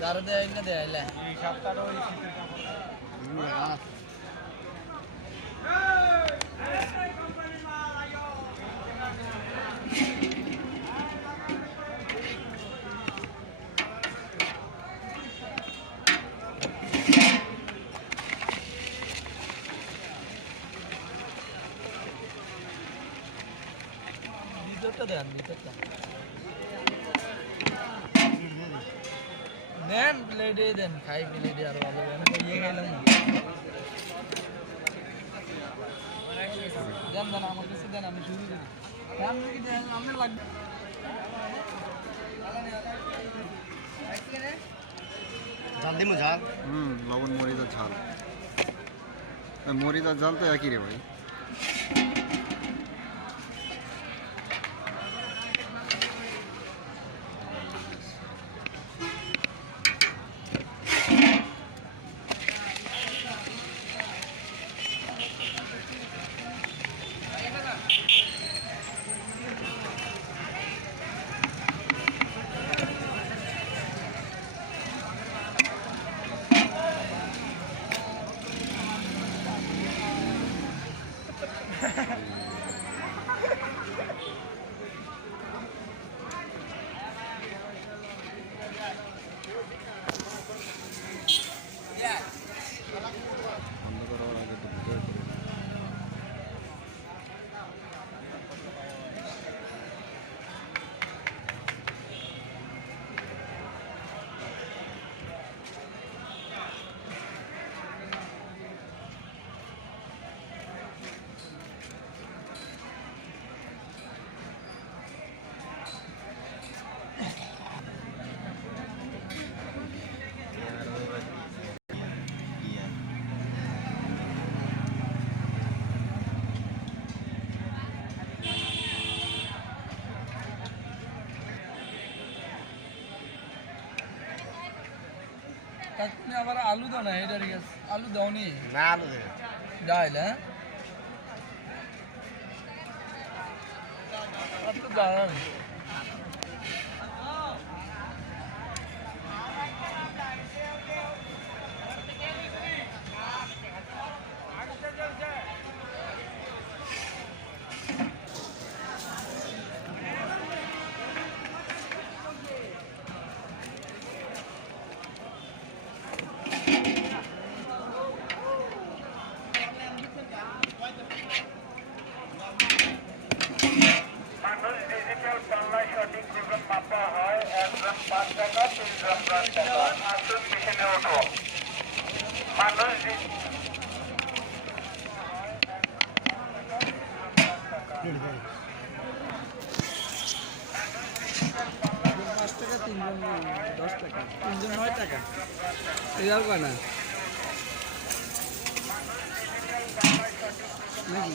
যারা দেয় না দেয় এই সপ্তাহে ওই শীতের কাপড় ভিতরটা দেন ভিতরটা দেন প্লেটে দেন খাই প্লেটে আর ভালো দেন ইয়ে খাইলাম না দেন দেন আমার কাছে দেন আমি শুরু করি আপনি কি দেন আপনার লাগবে ঝাল দিমু ঝাল লবণ মরিচ আর ঝাল মরিচ আর ঝাল তো একই রে ভাই বন্ধ করার আগে তো ভিডিও করে আপনি আবার আলু দাও না এটা ঠিক আছে আলু দাও নি না আলু দেবে ডাইল হ্যাঁ আর তো দাঁড়ান মানুষ ডিজিটাল বাংলায় সঠিক ওজন মাপা হয় 1 গ্রাম 5 টাকা 3 গ্রাম 10 টাকা আসুন মেশিনে ওঠো মানুষ পাঁচ টাকা তিনজন 10 টাকা তিনজন 9 টাকা এগাল না নাকি